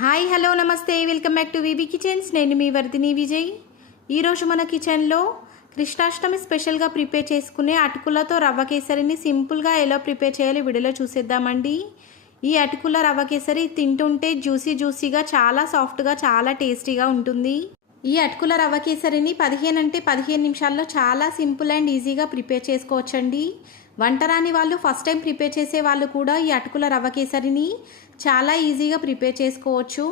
Hi hello నమస్తే. Welcome back to VV kitchens. నేను మీ వర్ధిని విజయ్. ఈరోజు మన కిచెన్లో కృష్ణాష్టమి స్పెషల్గా ప్రిపేర్ చేసుకునే అటుకులతో రవ్వ కేసరిని సింపుల్గా ఎలా ప్రిపేర్ చేయాలో వీడియోలో చూసేద్దామండి. ఈ అటుకుల రవ్వ కేసరి తింటుంటే జ్యూసీ జ్యూసీగా చాలా సాఫ్ట్గా చాలా టేస్టీగా ఉంటుంది. ఈ అటుకుల రవ్వ కేసరిని పదిహేను అంటే పదిహేను నిమిషాల్లో చాలా సింపుల్ అండ్ ఈజీగా ప్రిపేర్ చేసుకోవచ్చండి. వంటరాని వాళ్ళు ఫస్ట్ టైం ప్రిపేర్ చేసే వాళ్ళు కూడా ఈ అటుకుల రవ్వ కేసరిని చాలా ఈజీగా ప్రిపేర్ చేసుకోవచ్చు.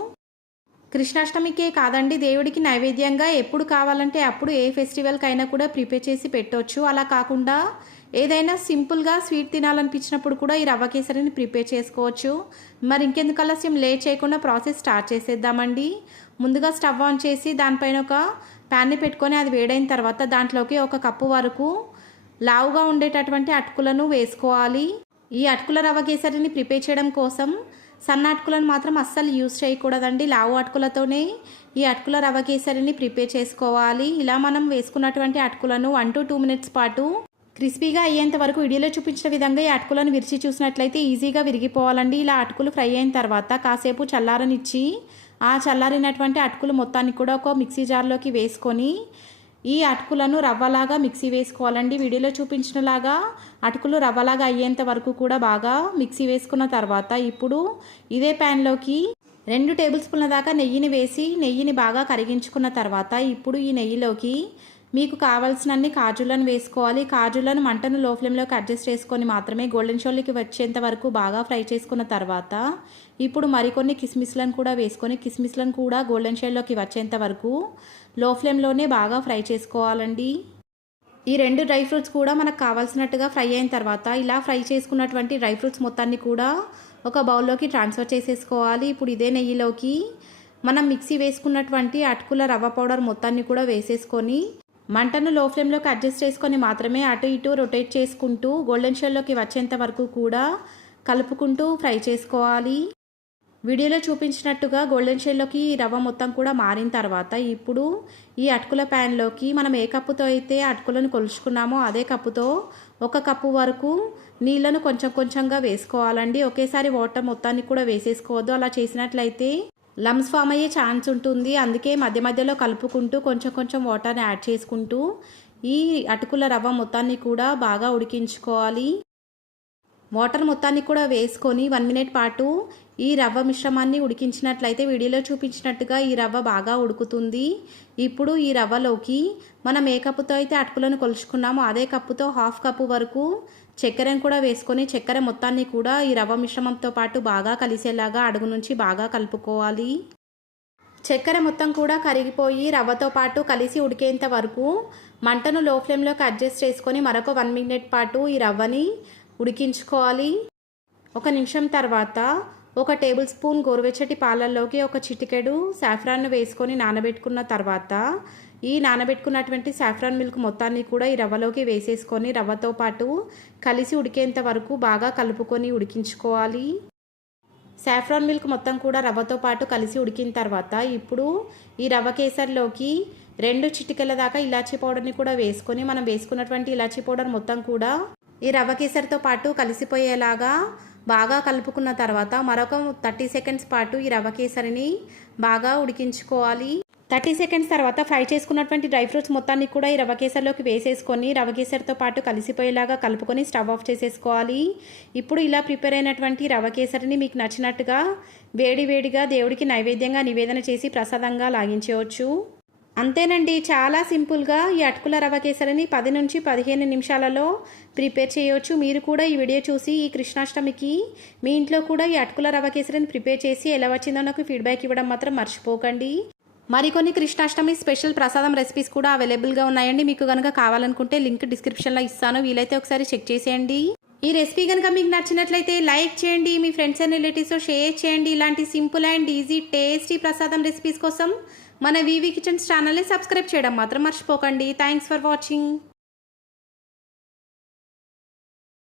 కృష్ణాష్టమికే కాదండి దేవుడికి నైవేద్యంగా ఎప్పుడు కావాలంటే అప్పుడు ఏ ఫెస్టివల్కైనా కూడా ప్రిపేర్ చేసి పెట్టవచ్చు అలా కాకుండా ఏదైనా సింపుల్గా స్వీట్ తినాలనిపించినప్పుడు కూడా ఈ రవ్వ కేసరిని ప్రిపేర్ చేసుకోవచ్చు. మరి ఇంకెందుకు ఆలస్యం? లేట్ చేయకుండా ప్రాసెస్ స్టార్ట్ చేసేద్దామండి. ముందుగా స్టవ్ ఆన్ చేసి దానిపైన ఒక ప్యాన్ని పెట్టుకొని అది వేడైన తర్వాత దాంట్లోకి ఒక కప్పు వరకు లావుగా ఉండేటటువంటి అటుకులను వేసుకోవాలి. ఈ అటుకుల రవ్వ కేసరిని ప్రిపేర్ చేయడం కోసం సన్న అటుకులను మాత్రం అస్సలు యూజ్ చేయకూడదండి. లావు అటుకులతోనే ఈ అటుకుల రవ్వ కేసరిని ప్రిపేర్ చేసుకోవాలి. ఇలా మనం వేసుకున్నటువంటి అటుకులను వన్ టు టూ మినిట్స్ పాటు క్రిస్పీగా అయ్యేంత వరకు వీడియోలో చూపించిన విధంగా ఈ అటుకులను విరిచి చూసినట్లయితే ఈజీగా విరిగిపోవాలండి. ఇలా అటుకులు ఫ్రై అయిన తర్వాత కాసేపు చల్లారనిచ్చి ఆ చల్లారినటువంటి అటుకులు మొత్తాన్ని కూడా ఒక మిక్సీ జార్లోకి వేసుకొని ఈ అటుకులను రవ్వలాగా మిక్సీ వేసుకోవాలండి. వీడియోలో చూపించినలాగా అటుకులు రవ్వలాగా అయ్యేంత వరకు కూడా బాగా మిక్సీ వేసుకున్న తర్వాత ఇప్పుడు ఇదే ప్యాన్లోకి రెండు టేబుల్ స్పూన్ల దాకా నెయ్యిని వేసి నెయ్యిని బాగా కరిగించుకున్న తర్వాత ఇప్పుడు ఈ నెయ్యిలోకి మీకు కావాల్సినన్ని కాజులను వేసుకోవాలి. కాజులను మంటను లో ఫ్లేమ్లోకి అడ్జస్ట్ చేసుకొని మాత్రమే గోల్డెన్ షోల్కి వచ్చేంత వరకు బాగా ఫ్రై చేసుకున్న తర్వాత ఇప్పుడు మరికొన్ని కిస్మిస్లను కూడా వేసుకొని కిస్మిస్లను కూడా గోల్డెన్ షేడ్లోకి వచ్చేంత వరకు లో ఫ్లేమ్లోనే బాగా ఫ్రై చేసుకోవాలండి. ఈ రెండు డ్రై ఫ్రూట్స్ కూడా మనకు కావాల్సినట్టుగా ఫ్రై అయిన తర్వాత ఇలా ఫ్రై చేసుకున్నటువంటి డ్రై ఫ్రూట్స్ మొత్తాన్ని కూడా ఒక బౌల్లోకి ట్రాన్స్ఫర్ చేసేసుకోవాలి. ఇప్పుడు ఇదే నెయ్యిలోకి మనం మిక్సీ వేసుకున్నటువంటి అటుకుల రవ్వ పౌడర్ మొత్తాన్ని కూడా వేసేసుకొని మంటను లో ఫ్లేమ్లోకి అడ్జస్ట్ చేసుకొని మాత్రమే అటు ఇటు రొటేట్ చేసుకుంటూ గోల్డెన్ షెల్లోకి వచ్చేంత వరకు కూడా కలుపుకుంటూ ఫ్రై చేసుకోవాలి. వీడియోలో చూపించినట్టుగా గోల్డెన్ షెల్లోకి రవ్వ మొత్తం కూడా మారిన తర్వాత ఇప్పుడు ఈ అటుకుల ప్యాన్లోకి మనం ఏ కప్పుతో అయితే అటుకులను కొలుచుకున్నామో అదే కప్పుతో ఒక కప్పు వరకు నీళ్ళను కొంచెం కొంచెంగా వేసుకోవాలండి. ఒకేసారి వాటర్ మొత్తాన్ని కూడా వేసేసుకోవద్దు. అలా చేసినట్లయితే లమ్స్ ఫామ్ అయ్యే ఛాన్స్ ఉంటుంది. అందుకే మధ్య మధ్యలో కలుపుకుంటూ కొంచెం కొంచెం వాటర్ని యాడ్ చేసుకుంటూ ఈ అటుకుల రవ్వ మొత్తాన్ని కూడా బాగా ఉడికించుకోవాలి. వాటర్ మొత్తాన్ని కూడా వేసుకొని వన్ మినిట్ పాటు ఈ రవ్వ మిశ్రమాన్ని ఉడికించినట్లయితే వీడియోలో చూపించినట్టుగా ఈ రవ్వ బాగా ఉడుకుతుంది. ఇప్పుడు ఈ రవ్వలోకి మనం ఏ కప్పుతో అయితే అటుకులను కొలుచుకున్నామో. అదే కప్పుతో హాఫ్ కప్పు వరకు చక్కెరను కూడా వేసుకొని చక్కెర మొత్తాన్ని కూడా ఈ రవ్వ మిశ్రమంతో పాటు బాగా కలిసేలాగా అడుగు నుంచి బాగా కలుపుకోవాలి. చక్కెర మొత్తం కూడా కరిగిపోయి రవ్వతో పాటు కలిసి ఉడికేంత వరకు మంటను లో ఫ్లేమ్లోకి అడ్జస్ట్ చేసుకొని మరొక వన్ మినిట్ పాటు ఈ రవ్వని ఉడికించుకోవాలి. ఒక నిమిషం తర్వాత ఒక టేబుల్ స్పూన్ గోరువెచ్చటి పాలల్లోకి ఒక చిటికెడు సాఫ్రాన్ను వేసుకొని నానబెట్టుకున్న తర్వాత ఈ నానబెట్టుకున్నటువంటి సాఫ్రాన్ మిల్క్ మొత్తాన్ని కూడా ఈ రవ్వలోకి వేసేసుకొని రవ్వతో పాటు కలిసి ఉడికేంత వరకు బాగా కలుపుకొని ఉడికించుకోవాలి. సాఫ్రాన్ మిల్క్ మొత్తం కూడా రవ్వతో పాటు కలిసి ఉడికిన తర్వాత ఇప్పుడు ఈ రవ్వ కేసరిలోకి రెండు చిటికెల దాకా ఇలాచీ పౌడర్ని కూడా వేసుకొని మనం వేసుకున్నటువంటి ఇలాచీ పౌడర్ మొత్తం కూడా ఈ రవ్వ కేసరితో పాటు కలిసిపోయేలాగా బాగా కలుపుకున్న తర్వాత మరొక థర్టీ సెకండ్స్ పాటు ఈ రవ్వ కేసరిని బాగా ఉడికించుకోవాలి. థర్టీ సెకండ్స్ తర్వాత ఫ్రై చేసుకున్నటువంటి డ్రై ఫ్రూట్స్ మొత్తాన్ని కూడా ఈ రవ్వ కేసరిలోకి వేసేసుకొని రవ్వ కేసరితో పాటు కలిసిపోయేలాగా కలుపుకొని స్టవ్ ఆఫ్ చేసేసుకోవాలి. ఇప్పుడు ఇలా ప్రిపేర్ అయినటువంటి రవ్వ కేసరిని మీకు నచ్చినట్టుగా వేడి వేడిగా దేవుడికి నైవేద్యంగా నివేదన చేసి ప్రసాదంగా లాగించవచ్చు అంతేనండి చాలా సింపుల్గా ఈ అటుకుల రవ్వ కేసరిని పది నుంచి పదిహేను నిమిషాలలో ప్రిపేర్ చేయవచ్చు మీరు కూడా ఈ వీడియో చూసి ఈ కృష్ణాష్టమికి మీ ఇంట్లో కూడా ఈ అటుకుల రవ్వ కేసరిని ప్రిపేర్ చేసి ఎలా వచ్చిందో నాకు ఫీడ్బ్యాక్ ఇవ్వడం మాత్రం మర్చిపోకండి. మరికొన్ని కృష్ణాష్టమి స్పెషల్ ప్రసాదం రెసిపీస్ కూడా అవైలబుల్గా ఉన్నాయండి. మీకు కనుక కావాలనుకుంటే లింక్ డిస్క్రిప్షన్లో ఇస్తాను. వీలైతే ఒకసారి చెక్ చేసేయండి. ఈ రెసిపీ కనుక మీకు నచ్చినట్లయితే లైక్ చేయండి మీ ఫ్రెండ్స్ అండ్ రిలేటివ్స్తో షేర్ చేయండి. ఇలాంటి సింపుల్ అండ్ ఈజీ టేస్టీ ప్రసాదం రెసిపీస్ కోసం మన వివి కిచెన్స్ ఛానల్ని సబ్స్క్రైబ్ చేయడం మాత్రం మర్చిపోకండి. Thanks for watching.